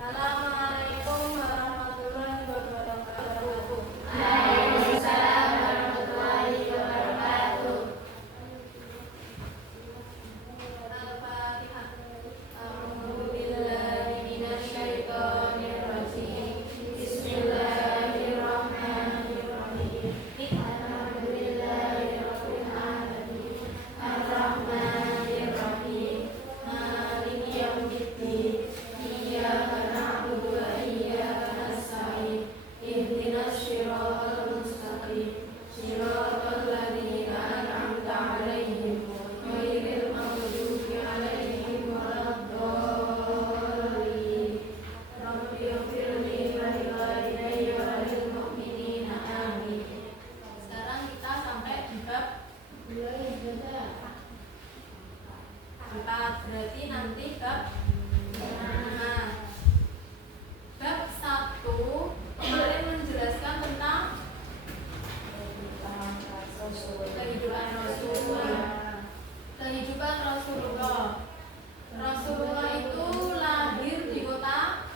Assalamualaikum warahmatullahi wabarakatuh. Waalaikumsalam warahmatullahi wabarakatuh. Al-Fatihah. A'udzubillahi minasyaitonir rajim. Bismillahirrahmanirrahim. Alhamdulillahirabbil alamin. Arrahmanirrahim. Maliki yaumiddin. Iyyaka na'budu wa iyyaka nasta'in. Ihdinas shiratal mustaqim. Shiratal ladzina an'amta 'alaihim ghairil maghdubi 'alaihim waladdallin. Rabbi ighfirli wa liwalidayya wa lil mu'minina amin. Sekarang kita sampai di bab 4, berarti nanti bab 5. Bab 1 kemarin menjelaskan tentang kehidupan Rasulullah. Kehidupan Rasulullah. Rasulullah itu lahir di kota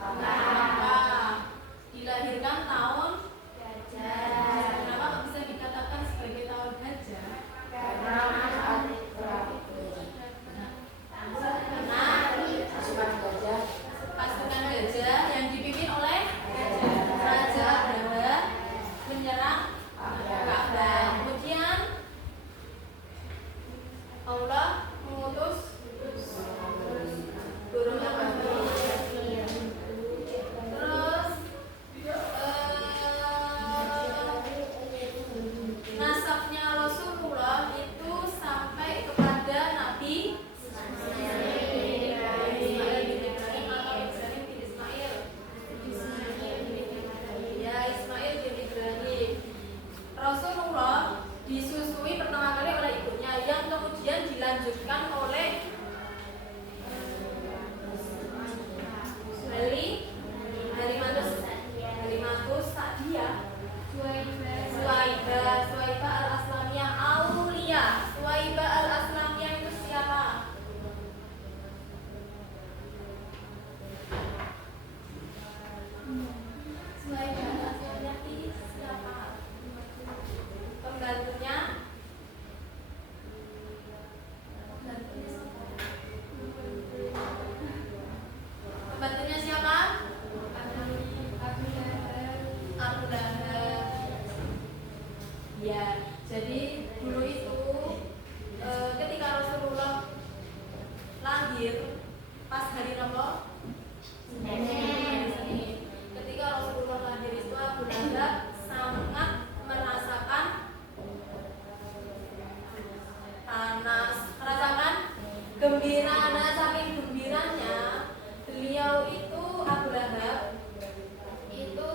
Makkah. Dilahirkan tahun Gajah. Kenapa kok bisa dikatakan sebagai tahun Gajah? Karena pasukan gajah yang dipimpin oleh Raja Abraha menyerang Ka'bah. Kemudian Allah mengutus burung ababil. Terus nasabnya Rasulullah itu sampai kepada Nabi Ismail bin Ibrahim. Rasulullah disusui pertama kali oleh ibunya, yang kemudian dilanjutkan oleh Halimatus Sa'diyah, Suwaibah al-Aslamiyah, Aulia. Suwaibah al-Aslamiyah itu siapa? Suwaibah al-Aslamiyah itu siapa? Pembantunya siapa? Abu Lahab. Ya, jadi dulu itu ketika Rasulullah lahir pas hari apa? Senin. Ketika Rasulullah lahir itu Abu Lahab sangat merasakan panas, merasakan gembira. Nah, saking gembiranya beliau itu Abu Lahab itu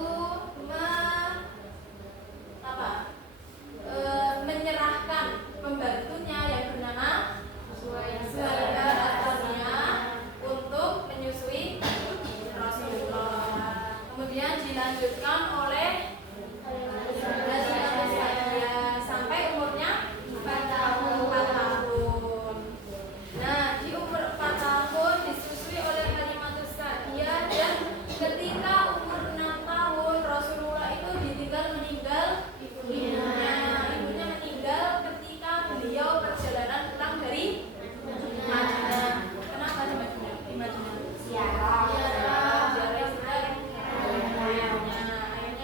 menyerahkan pembantunya yang bernama Suwaibah al-Aslamiyah untuk menyusui Rasulullah. Kemudian dilanjutkan oleh Halimatus Sa'diyah sampai umurnya 4 tahun. Nah, di umur 4 tahun disusui oleh Halimatus Sa'diyah, dan ketika umur 6 tahun Rasulullah itu meninggal ibunya. Ibunya meninggal ketika beliau perjalanan pulang dari Madinah. Kenapa di Madinah? Di Madinah ziarah ayahnya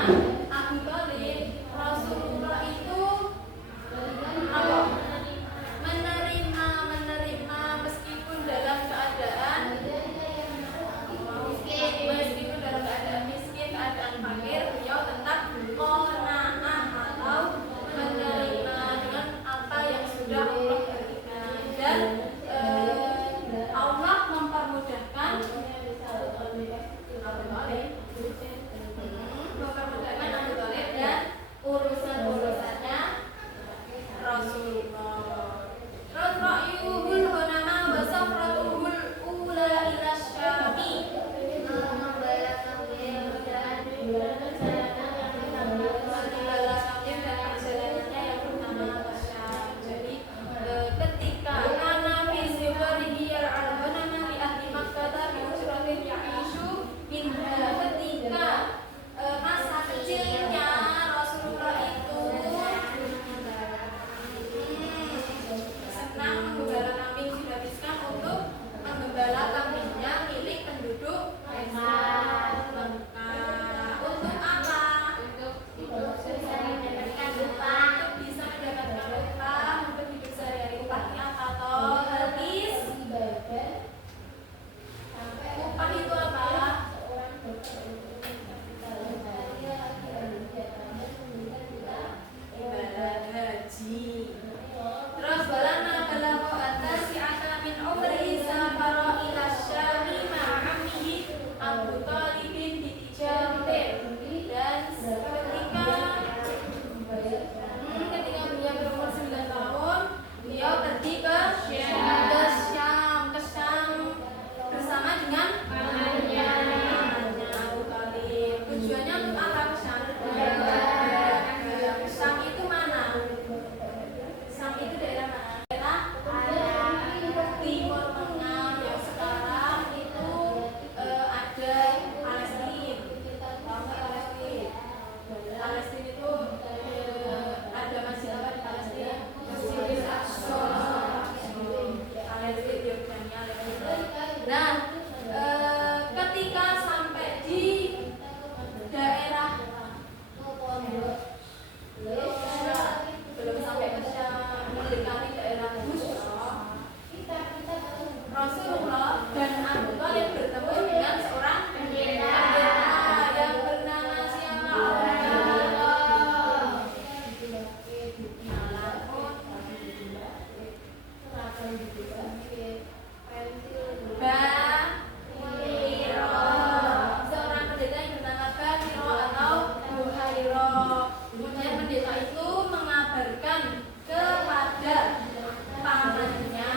umurnya Abu Thalib, Rasulullah itu apa? Menerima meskipun dalam keadaan miskin, keadaan fakir, beliau tetap qanaah atau menerima dengan apa yang sudah Allah berikan, dan Allah mempermudahkan Abu Thalib dan urusan-urusannya Rasulullah. Terus ra'yuhul ghanama wa safratuhul ula ila syami. Membela kambing dan perjalanannya yang pertama ke Syam. Jadi ketika kana fi siwarihi al-ghanama li ahli Makkah bi ujratin ya'ishu minha, ketika masa kecilnya Rasulullah itu senang menggembala kambing, dihabiskan untuk menggembala kambingnya milik penduduk Mekah. Untuk apa? Untuk bisa mendapatkan upah, untuk hidup sehari-hari. Upahnya apa toh? Hadis. Upah itu apa? Ibadah haji. Terus balana balagha at-tasi'ata min umrihi safara ila syami ma'amihi Abu Thalib bi ijabatin, dan ketika beliau berumur 9 tahun, beliau pergi ke Syam bersama dengan pamannya Abu Thalib. Tujuannya untuk apa ke Syam? Syam itu mana? Syam itu daerah mana? Daerah Timur Tengah yang sekarang itu ada Palestina. Tahu nggak Palestina? Palestina itu ada masjid apa di Palestina? Masjid Al-Aqsa. Palestina, Yordania, nah, ketika sampai di daerah belum sampai ke Syam, mendekati daerah Busra, Rasulullah dan Abu Thalib bertemu dengan seorang pendeta yang bernama siapa? Bahiro, seorang pendeta yang bernama Bahiro atau Buhairo. Kemudian pendeta itu mengabarkan kepada pamannya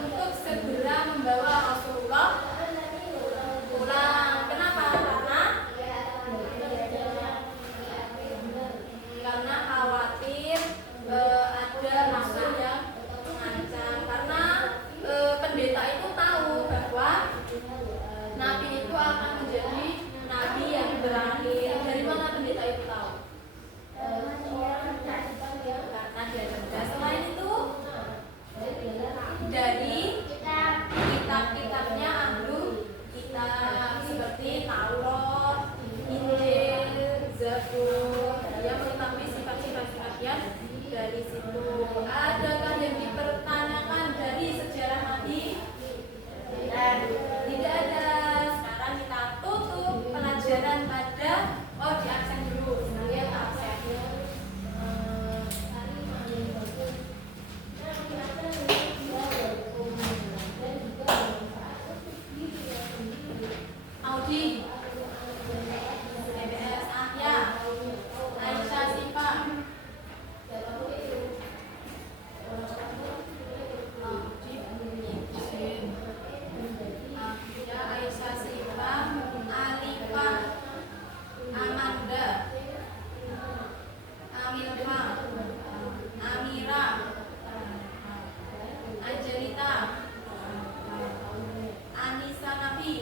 untuk segera membawa Rasulullah pulang. Kenapa? Karena khawatir ada musuh yang mengancam. Karena pendeta itu tahu bahwa Nabi itu akan menjadi Nabi yang berakhir. Dari mana pendeta itu tahu? Karena dia cerdas. Selain itu, dari kitab-kitabnya ahlu kitab seperti Taurat, Injil, Zabur. Dia mengetahui sifat-sifat Nabian dari situ. Adakah yang dipertanyakan dari sejarah Nabi? Tidak ada. Sekarang kita tutup pelajaran pada di aksen dulu. Lihat aksen. Audi, BBS Ahya, Aisyah Sipa, Aisyah Sipa, Alifah, Amanda, Amilfa, Amira, Angelita, Anissa Nabi,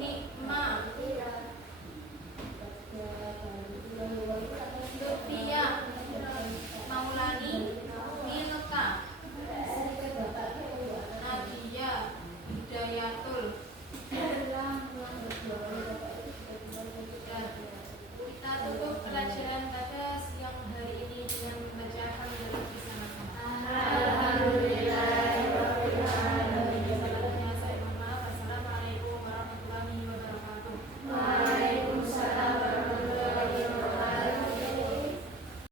Nik